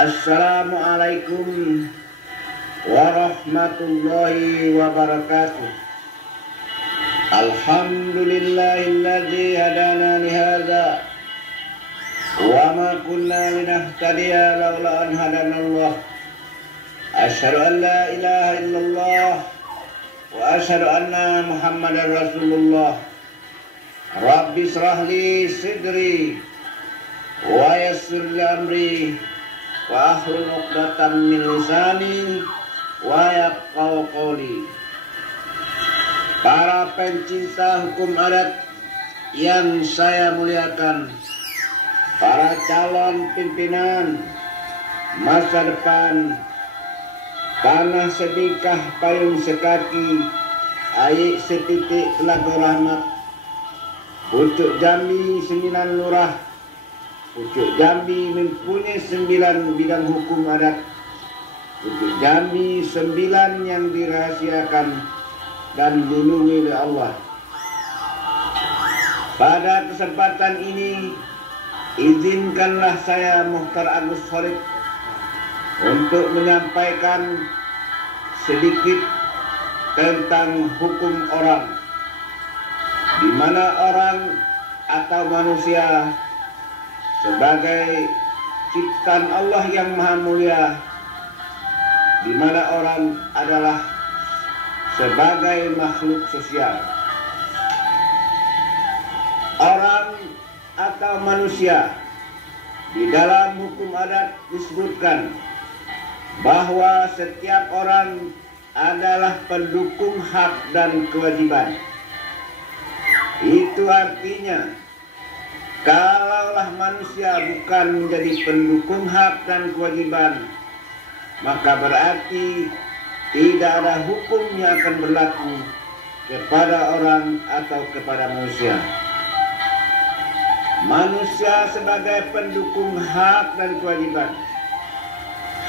Assalamualaikum warahmatullahi wabarakatuh. Alhamdulillahilladzi hadana lihadza wa ma kunna linahtadiya laula an hadanallah. Asyhadu an la ilaha illallah wa asyhadu anna Muhammadar Rasulullah. Rabbi shrah li sidri wa yassir li amri wa ahlul 'uqdatam min lisani wa yafqahu qawli. Para pencinta hukum adat yang saya muliakan, para calon pimpinan masa depan tanah sedikah payung sekaki aik setitik telaga rahmat, pucuk Jambi 9 lurah. Pucuk Jambi mempunyai 9 bidang hukum adat. Pucuk Jambi 9 yang dirahasiakan dan dilindungi oleh Allah. Pada kesempatan ini, izinkanlah saya Mukhtar Agus Khalid untuk menyampaikan sedikit tentang hukum orang, di mana orang atau manusia sebagai ciptaan Allah yang maha mulia, di mana orang adalah sebagai makhluk sosial. Orang atau manusia di dalam hukum adat disebutkan bahwa setiap orang adalah pendukung hak dan kewajiban. Itu artinya, kalaulah manusia bukan menjadi pendukung hak dan kewajiban, maka berarti tidak ada hukum yang akan berlaku kepada orang atau kepada manusia. Manusia sebagai pendukung hak dan kewajiban.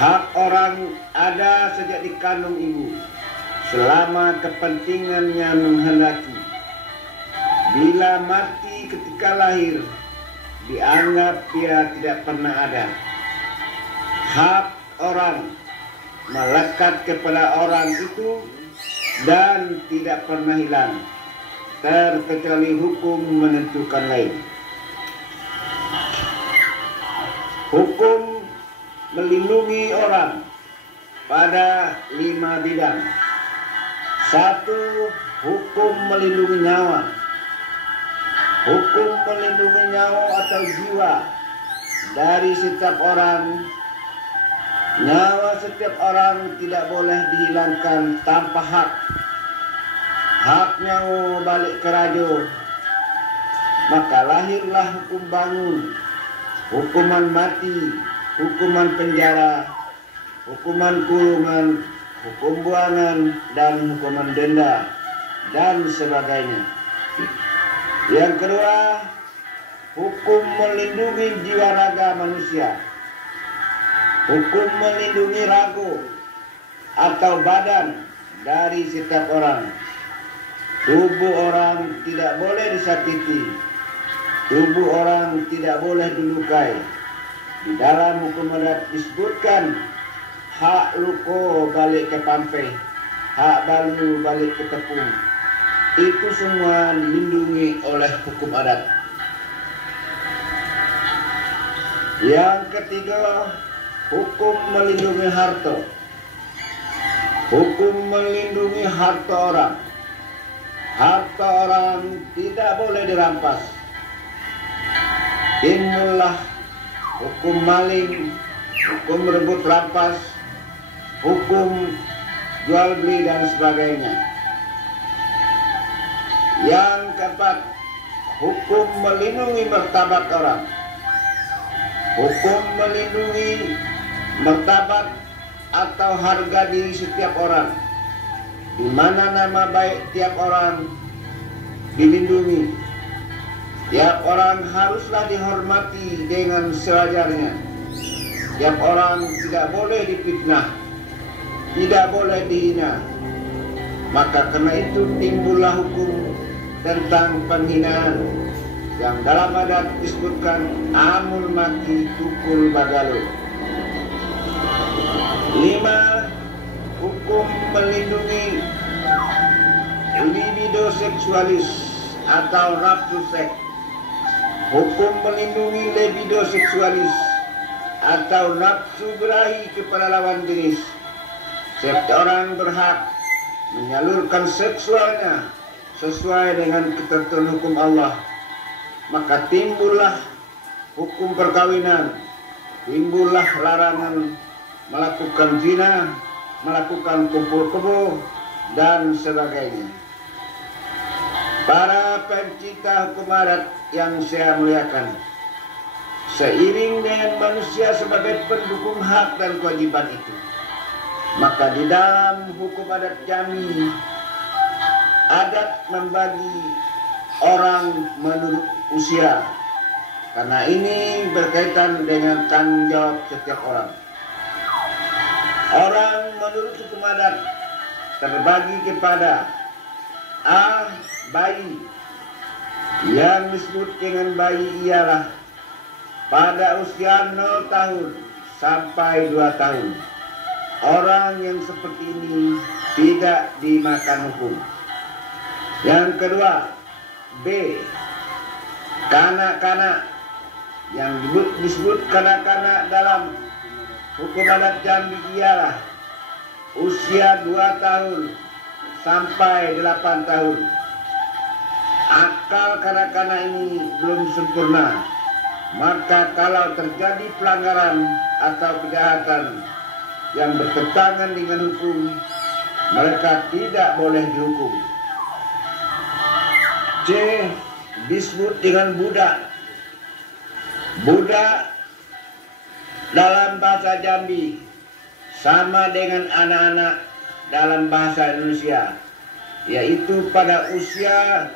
Hak orang ada sejak di kandung ibu, selama kepentingannya menghendaki. Bila mati ketika lahir, dianggap dia tidak pernah ada. Hak orang melekat kepada orang itu dan tidak pernah hilang, terkecuali hukum menentukan lain. Hukum melindungi orang pada 5 bidang. 1. Hukum melindungi nyawa. Hukum melindungi nyawa atau jiwa dari setiap orang. Nyawa setiap orang tidak boleh dihilangkan tanpa hak. Hak nyawa balik ke rajo, maka lahirlah hukum bangun, hukuman mati, hukuman penjara, hukuman kurungan, hukum buangan, dan hukuman denda, dan sebagainya. Yang kedua, hukum melindungi jiwa raga manusia. Hukum melindungi raga atau badan dari setiap orang. Tubuh orang tidak boleh disakiti. Tubuh orang tidak boleh dilukai. Di dalam hukum adat disebutkan hak luko balik ke pampe, hak balu balik ke tepung. Itu semua dilindungi oleh hukum adat. Yang ketiga, hukum melindungi harta. Hukum melindungi harta orang. Harta orang tidak boleh dirampas. Timbullah hukum maling, hukum rebut rampas, hukum jual beli dan sebagainya. Yang keempat, hukum melindungi martabat orang. Hukum melindungi martabat atau harga diri setiap orang, di mana nama baik tiap orang dilindungi. Tiap orang haruslah dihormati dengan sewajarnya. Tiap orang tidak boleh difitnah, tidak boleh dihina. Maka karena itu timbullah hukum tentang penghinaan yang dalam adat disebutkan amul maki tukul bagalu. 5. Hukum melindungi libido seksualis atau nafsu seks. Hukum melindungi libido seksualis atau nafsu birahi kepada lawan jenis. Setiap orang berhak menyalurkan seksualnya sesuai dengan ketentuan hukum Allah. Maka timbullah hukum perkawinan, timbullah larangan melakukan zina, melakukan kumpul kebo, dan sebagainya. Para pencinta hukum adat yang saya muliakan, seiring dengan manusia sebagai pendukung hak dan kewajiban itu, maka di dalam hukum adat Jambi, adat membagi orang menurut usia, karena ini berkaitan dengan tanggung jawab setiap orang. Orang menurut hukum adat terbagi kepada A. Bayi. Yang disebut dengan bayi ialah pada usia 0 tahun sampai 2 tahun. Orang yang seperti ini tidak dimakan hukum. Yang kedua, B. Kanak-kanak. Yang disebut kanak-kanak dalam hukum adat Jambi ialah usia 2 tahun sampai 8 tahun. Akal kanak-kanak ini belum sempurna, maka kalau terjadi pelanggaran atau kejahatan yang bertentangan dengan hukum, mereka tidak boleh dihukum. C. Disebut dengan budak. Budak dalam bahasa Jambi sama dengan anak-anak dalam bahasa Indonesia, yaitu pada usia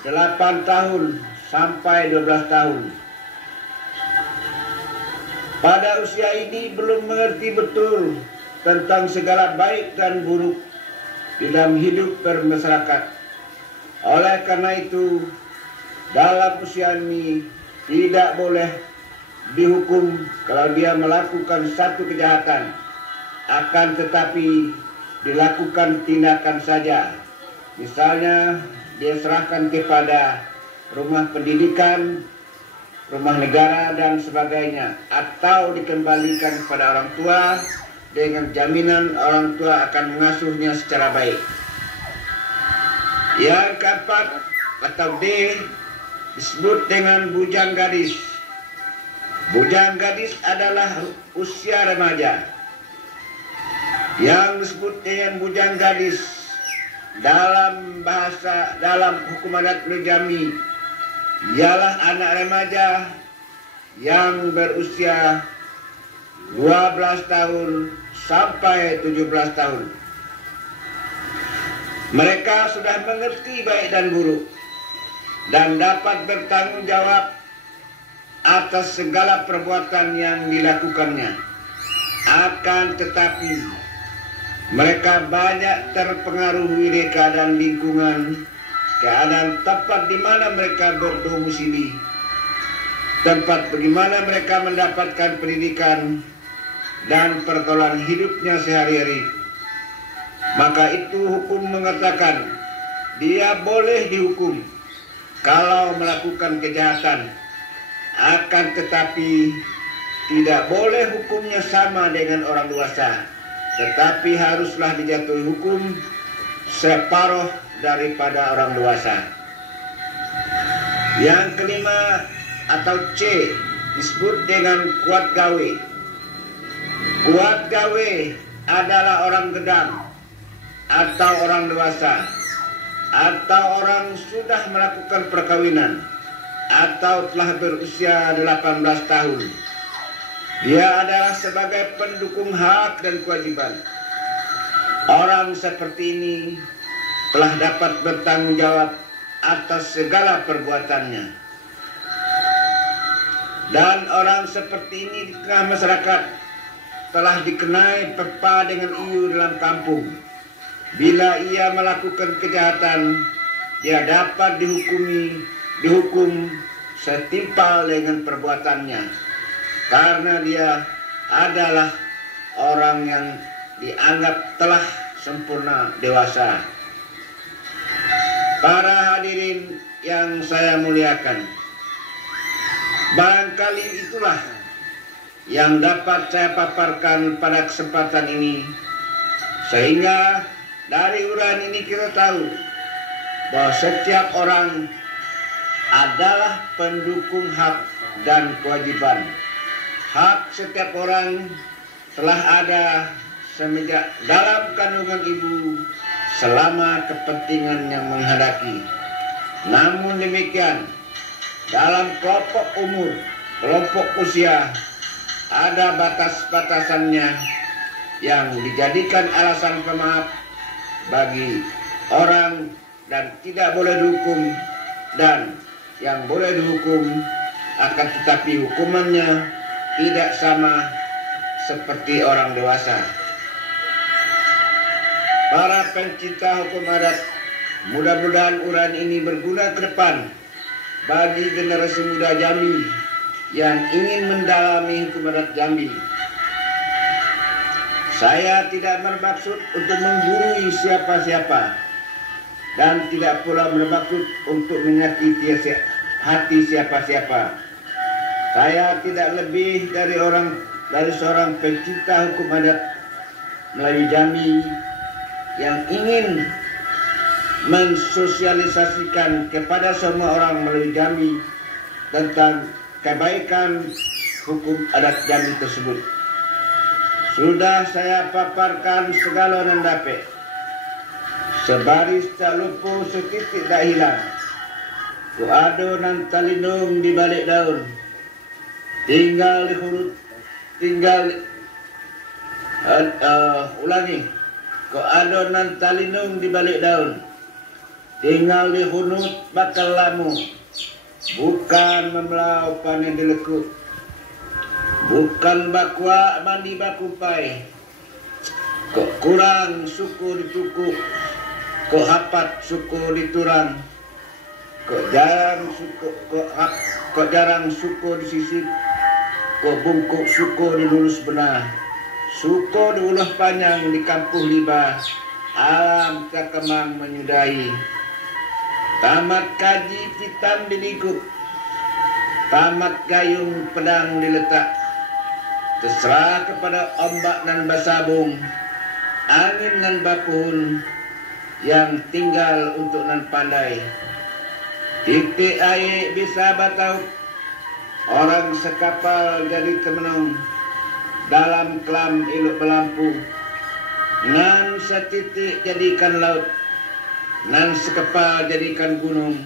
8 tahun sampai 12 tahun. Pada usia ini belum mengerti betul tentang segala baik dan buruk di dalam hidup bermasyarakat. Oleh karena itu, dalam usia ini tidak boleh dihukum kalau dia melakukan satu kejahatan, akan tetapi dilakukan tindakan saja. Misalnya dia serahkan kepada rumah pendidikan, rumah negara dan sebagainya, atau dikembalikan kepada orang tua dengan jaminan orang tua akan mengasuhnya secara baik. Yang keempat atau D disebut dengan bujang gadis. Bujang gadis adalah usia remaja. Yang disebut dengan bujang gadis dalam hukum adat Jambi ialah anak remaja yang berusia 12 tahun sampai 17 tahun. Mereka sudah mengerti baik dan buruk dan dapat bertanggung jawab atas segala perbuatan yang dilakukannya. Akan tetapi mereka banyak terpengaruh oleh keadaan lingkungan, keadaan tempat di mana mereka berdomisili, tempat bagaimana mereka mendapatkan pendidikan dan pergaulan hidupnya sehari-hari. Maka itu hukum mengatakan dia boleh dihukum kalau melakukan kejahatan, akan tetapi tidak boleh hukumnya sama dengan orang dewasa, tetapi haruslah dijatuhi hukum separuh daripada orang dewasa. Yang kelima atau C disebut dengan kuat gawe. Kuat gawe adalah orang gedang atau orang dewasa atau orang sudah melakukan perkawinan atau telah berusia 18 tahun. Dia adalah sebagai pendukung hak dan kewajiban. Orang seperti ini telah dapat bertanggung jawab atas segala perbuatannya. Dan orang seperti ini di tengah masyarakat telah dikenai pepa dengan iu dalam kampung. Bila ia melakukan kejahatan, dia dapat dihukum setimpal dengan perbuatannya, karena dia adalah orang yang dianggap telah sempurna dewasa. Para hadirin yang saya muliakan, barangkali itulah yang dapat saya paparkan pada kesempatan ini, sehingga dari uraian ini kita tahu bahwa setiap orang adalah pendukung hak dan kewajiban. Hak setiap orang telah ada semenjak dalam kandungan ibu selama kepentingan yang menghadapi. Namun demikian, dalam kelompok umur, kelompok usia, ada batas-batasannya yang dijadikan alasan pemaaf bagi orang dan tidak boleh dihukum, dan yang boleh dihukum akan tetapi hukumannya tidak sama seperti orang dewasa. Para pencinta hukum adat, mudah-mudahan uraian ini berguna ke depan bagi generasi muda Jambi yang ingin mendalami hukum adat Jambi. Saya tidak bermaksud untuk menggurui siapa-siapa dan tidak pula bermaksud untuk menyakiti hati siapa-siapa. Saya tidak lebih dari seorang pencinta hukum adat Melayu Jambi yang ingin mensosialisasikan kepada semua orang Melayu Jambi tentang kebaikan hukum adat Jambi tersebut. Sudah saya paparkan segala nendape, sebaris tak lupa setitik tak hilang. Ku ado nan talinung di balik daun, tinggal di huruf, ulangi. Ku ado nan talinung di balik daun, tinggal di hunut bakal lamu, bukan memelau panen dilekuk, bukan bakwa mandi bakupai. Kok kurang suku ditukuk, kok hapat suku diturang, kok jarang suku disisip, kok bungkuk suku dilulus benar, suku diulah panjang di kampuh libah, alam cakemang menyudahi. Tamat kaji hitam dilikup, tamat gayung pedang diletak, terserah kepada ombak dan basabung, angin dan bapuhun yang tinggal untuk nan pandai. Titik air bisa batau, orang sekapal jadi temenung, dalam kelam iluk belampu, nan setitik jadikan laut, nan sekepal jadikan gunung,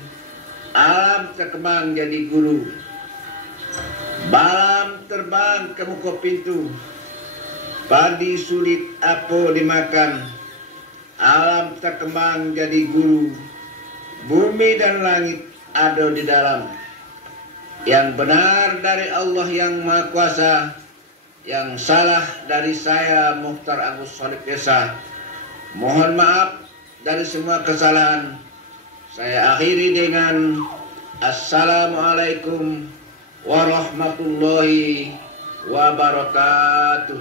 alam cakemang jadi guru. Balam terbang ke muka pintu, padi sulit apa dimakan, alam cakemang jadi guru. Bumi dan langit ada di dalam. Yang benar dari Allah yang Maha Kuasa, yang salah dari saya Mukhtar Agus Salib Esa. Mohon maaf dari semua kesalahan. Saya akhiri dengan Assalamualaikum warahmatullahi wabarakatuh.